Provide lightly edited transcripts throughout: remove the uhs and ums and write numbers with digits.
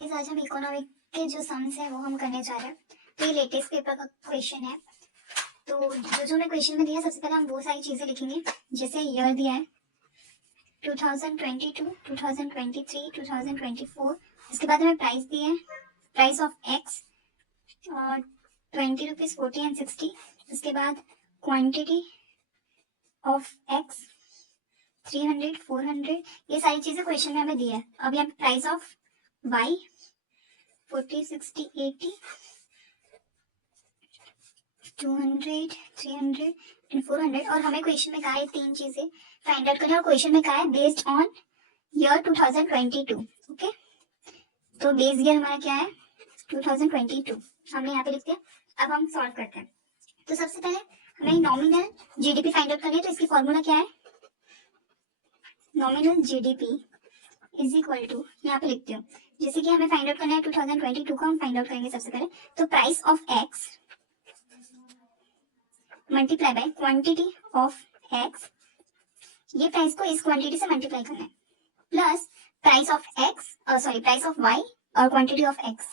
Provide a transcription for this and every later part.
आज हम इकोनॉमिक के जो सम्स है वो हम करने जा रहे हैं। तो ये लेटेस्ट पेपर का क्वेश्चन है। तो जो मैं क्वेश्चन में दिया, सबसे पहले हम वो सारी चीजें लिखेंगे। जैसे ईयर दिया है 2022, 2023, 2024। इसके बाद हमें प्राइस दिया है, प्राइस ऑफ एक्स और 20 रुपीज 40 एंड 60। इसके बाद क्वांटिटी ऑफ एक्स 300, 400। ये सारी चीजें क्वेश्चन में हमें दी है। अब यहाँ प्राइस ऑफ वाई 40, 60, 80, 200, 300 एंड 400। और हमें क्वेश्चन में कहा है तीन चीजें फाइंड आउट करना, और क्वेश्चन में कहा है बेस्ड ऑन ईयर 2022। ओके, तो बेस ईयर हमारा क्या है 2022, हमने यहाँ पे लिख दिया। अब हम सॉल्व करते हैं। तो सबसे पहले हमें नॉमिनल जीडीपी फाइंड आउट करनी है। तो इसकी फॉर्मूला क्या है, nominal GDP is equal to, यहाँ पे लिखते हो, जैसे कि हमें फाइंड आउट करना है 2022 को, हम फाइंड आउट करेंगे सबसे पहले। तो price of X multiply by quantity of X, ये प्राइस को इस क्वांटिटी से मल्टीप्लाई करना है, plus price of X price of Y और quantity of X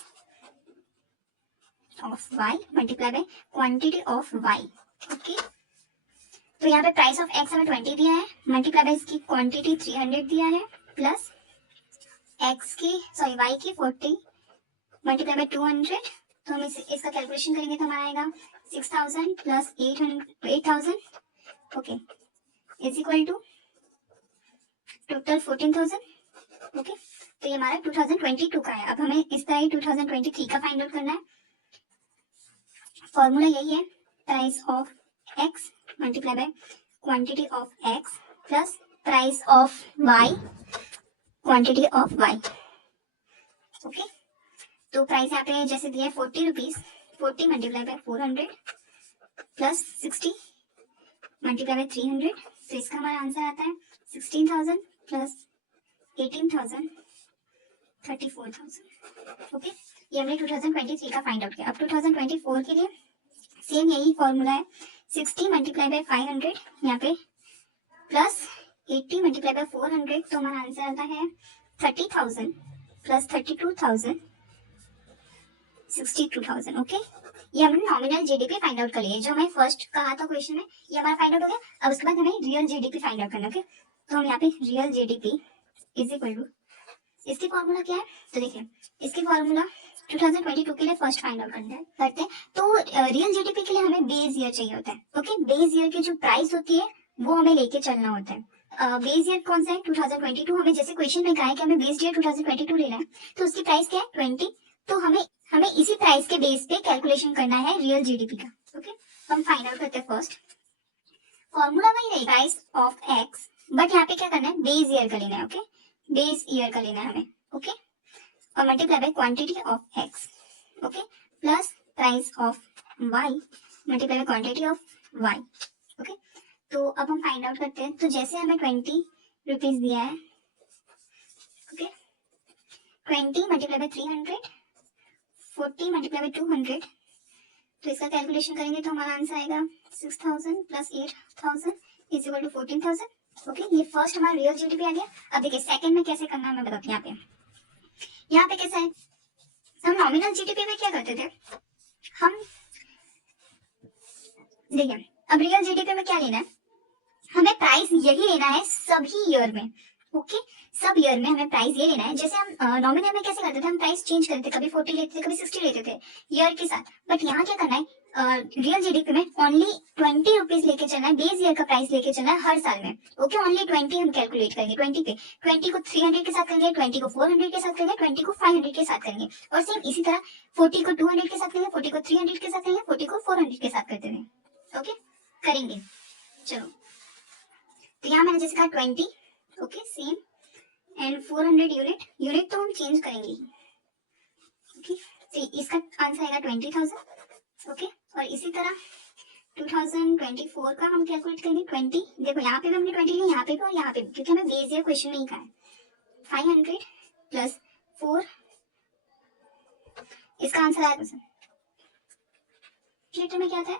of Y multiply by quantity of Y. Okay, तो यहाँ पे प्राइस ऑफ एक्स हमें 20 दिया है, मल्टीप्लाई बाय इसकी क्वांटिटी 300 दिया है, प्लस एक्स की वाई की 40 मल्टीप्लाई बाय 200। तो हम इसका कैलकुलेशन करेंगे तो हमारा आएगा 6000 plus 8000। Okay, is equal to total 14000। Okay, तो ये हमारा 2022 का है। अब हमें इस तरह 2023 का फाइंड आउट करना है। फॉर्मूला यही है, price of X multiply by quantity of X plus price of Y quantity of Y. Okay, तो प्राइस यहाँ पे जैसे दिया है 40 rupees, 40 multiply by 400 plus 60 multiply by 300। तो इसका हमारा आंसर आता है 16,000 प्लस 18,000 34,000। ओके, ये हमने 2023 का फाइंड आउट किया। अब 2024 के लिए सेम यही फॉर्मूला है, 60 मल्टीप्लाई बाय 500 यहाँ पे प्लस 80 मल्टीप्लाई बाय 400। तो हमारा आंसर आता है 30,000 प्लस 32,000 62,000। ओके, ये हमने नॉमिनल जीडीपी फाइंड आउट कर लिया, जो हमें फर्स्ट कहा था क्वेश्चन में, ये हमारा फाइंड आउट हो गया। अब उसके बाद हमें रियल जीडीपी फाइंड आउट करना। ओके, तो हम यहाँ पे real GDP is equal to, इसकी फॉर्मूला क्या है, तो देखिए इसकी फॉर्मूला 2022 के लिए फर्स्ट फाइंड आउट करते हैं। तो रियल जीडीपी के लिए हमें बेस ईयर चाहिए होता है। ओके, बेस ईयर की जो प्राइस होती है वो हमें लेके चलना होता है। बेस ईयर कौन सा है 2022। हमें जैसे क्वेश्चन में कहा है कि हमें बेस ईयर 2022 लेना है, तो उसकी प्राइस क्या है 20। तो हमें इसी प्राइस के बेस पे कैलकुलेशन करना है रियल जीडीपी का। ओके, तो हम फाइंड आउट करते हैं। फर्स्ट फॉर्मूला वही रहेगा, प्राइस ऑफ एक्स, बट यहाँ पे क्या करना है बेस ईयर का लेना है। ओके, बेस ईयर का लेना है हमें। ओके, और multiply by quantity of X. Okay, plus price of Y multiply by quantity of Y. Okay, तो अब हम फाइंड आउट करते हैं। तो जैसे हमें 20 रुपीज दिया है, okay, 20 multiply by 300, 40 multiply bye 200। तो इसका कैलकुलेशन करेंगे तो हमारा आंसर आएगा 6000 plus 8000 is equal to 14,000। Okay, ये फर्स्ट हमारा रियल जीडीपी आ गया। अब देखिए सेकंड में कैसे करना है मैं बताती हूँ। यहाँ पे कैसा है, हम नॉमिनल जीडीपी में क्या करते थे, हम देखिए अब रियल जीडीपी में क्या लेना है, हमें प्राइस यही लेना है सभी ईयर में। ओके, सब ईयर में हमें प्राइस ये लेना है। जैसे हम नॉमिनल में कैसे करते थे, हम प्राइस चेंज करते थे, कभी 40 लेते थे, कभी 60 लेते थे ईयर के साथ। बट यहाँ क्या करना है, रियल जीडीपी में ओनली 20 रुपीज लेके चलना है, बेस ईयर का प्राइस लेके चलना है हर साल में। ओके, ओनली 20 हम कैलकुलेट करेंगे 20 पे, 20 को 300 के साथ करेंगे, 20 को 400 के साथ करेंगे, 20 को 500 के साथ करेंगे, और सेम इसी तरह 40 को 200 के साथ करेंगे, 40 को 300 के साथ करेंगे, 40 को 400 के साथ करते हुए। ओके, करेंगे। चलो, तो यहाँ मैंने जैसे कहा 20, ओके सेम, एंड 400 यूनिट तो हम चेंज करेंगे। ओके, तो इसका आंसर आएगा 20,000। ओके, और इसी तरह 2024 का हम कैलकुलेट करेंगे 20। देखो यहाँ पे भी हमने 20 लिया, यहाँ पे भी और यहाँ पे भी, क्योंकि हमें बेस ईयर क्वेश्चन में ही कहा है। 500 प्लस 4, इसका आंसर आया 1000। लीटर में क्या आता है,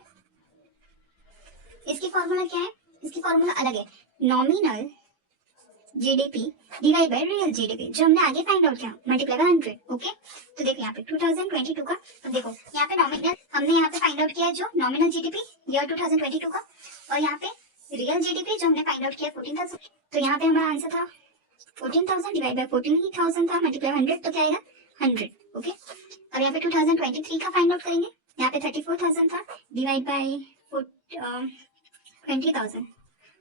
इसकी फॉर्मूला क्या है, इसकी फॉर्मूला अलग है, nominal GDP divide by real GDP, जो हमने आगे फाइंड आउट किया, मल्टीप्लाई बाय 100। ओके, तो देखो यहाँ पे 2022 का, अब देखो यहाँ पे नॉमिनल हमने यहाँ पे फाइंड आउट किया है जो नॉमिनल जीडीपी ईयर 2022 का, और यहाँ पे रियल जीडीपी जो हमने फाइंड आउट किया 14,000। तो यहाँ पे हमारा आंसर था 14,000 डिवाइड बाय 14,000 था, मल्टीप्लाई 100, तो क्या आएगा 100। ओके, अब यहाँ पे 2023 का फाइंड आउट करेंगे, यहाँ पे 34,000 था डिवाइड बाय 20,000।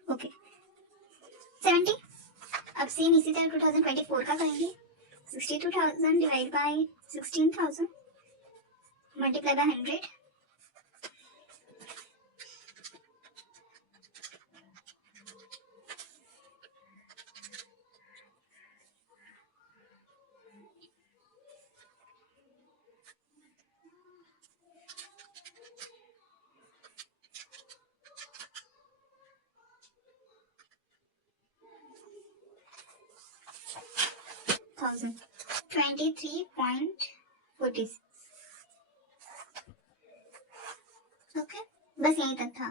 ओके, 70। अब सेम इसी तरह 2024 का करेंगे, 62,000 divide by 16,000 multiply by 100। Thousand 23.46। Okay, बस यहीं तक था।